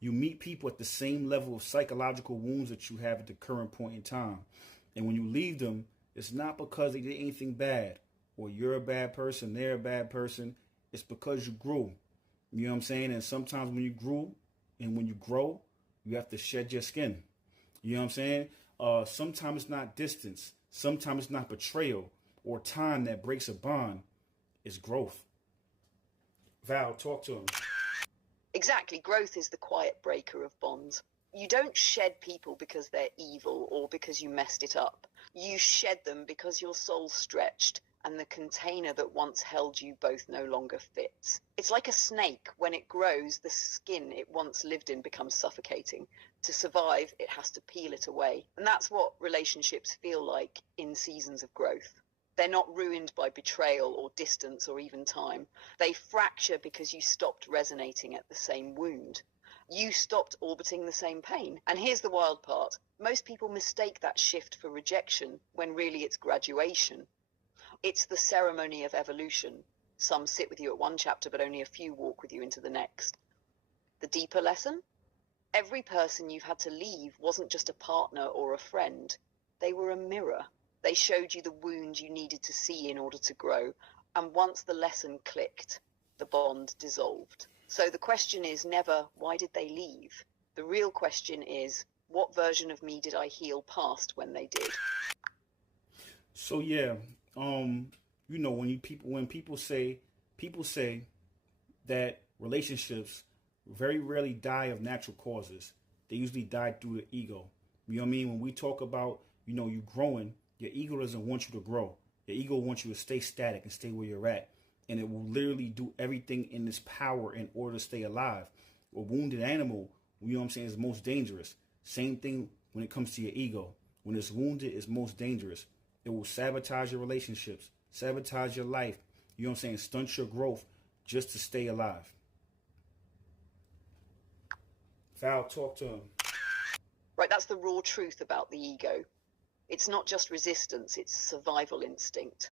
You meet people at the same level of psychological wounds that you have at the current point in time. And when you leave them, it's not because they did anything bad or you're a bad person, they're a bad person. It's because you grew. You know what I'm saying? And sometimes when you grew and when you grow, you have to shed your skin. You know what I'm saying? Sometimes it's not distance. Sometimes it's not betrayal or time that breaks a bond. It's growth. Val, talk to him. Exactly. Growth is the quiet breaker of bonds. You don't shed people because they're evil or because you messed it up. You shed them because your soul stretched and the container that once held you both no longer fits. It's like a snake. When it grows, the skin it once lived in becomes suffocating. To survive, it has to peel it away. And that's what relationships feel like in seasons of growth. They're not ruined by betrayal or distance or even time. They fracture because you stopped resonating at the same wound. You stopped orbiting the same pain. And here's the wild part. Most people mistake that shift for rejection when really it's graduation. It's the ceremony of evolution. Some sit with you at one chapter, but only a few walk with you into the next. The deeper lesson? Every person you've had to leave wasn't just a partner or a friend. They were a mirror. They showed you the wound you needed to see in order to grow. And once the lesson clicked, the bond dissolved. So the question is never, why did they leave? The real question is, what version of me did I heal past when they did? So yeah, when people say that relationships very rarely die of natural causes. They usually die through the ego. You know what I mean? When we talk about, you growing, your ego doesn't want you to grow. Your ego wants you to stay static and stay where you're at. And it will literally do everything in its power in order to stay alive. A wounded animal, is most dangerous. Same thing when it comes to your ego. When it's wounded, it's most dangerous. It will sabotage your relationships, sabotage your life, stunt your growth just to stay alive. Val, talk to him. Right, that's the raw truth about the ego. It's not just resistance, it's survival instinct.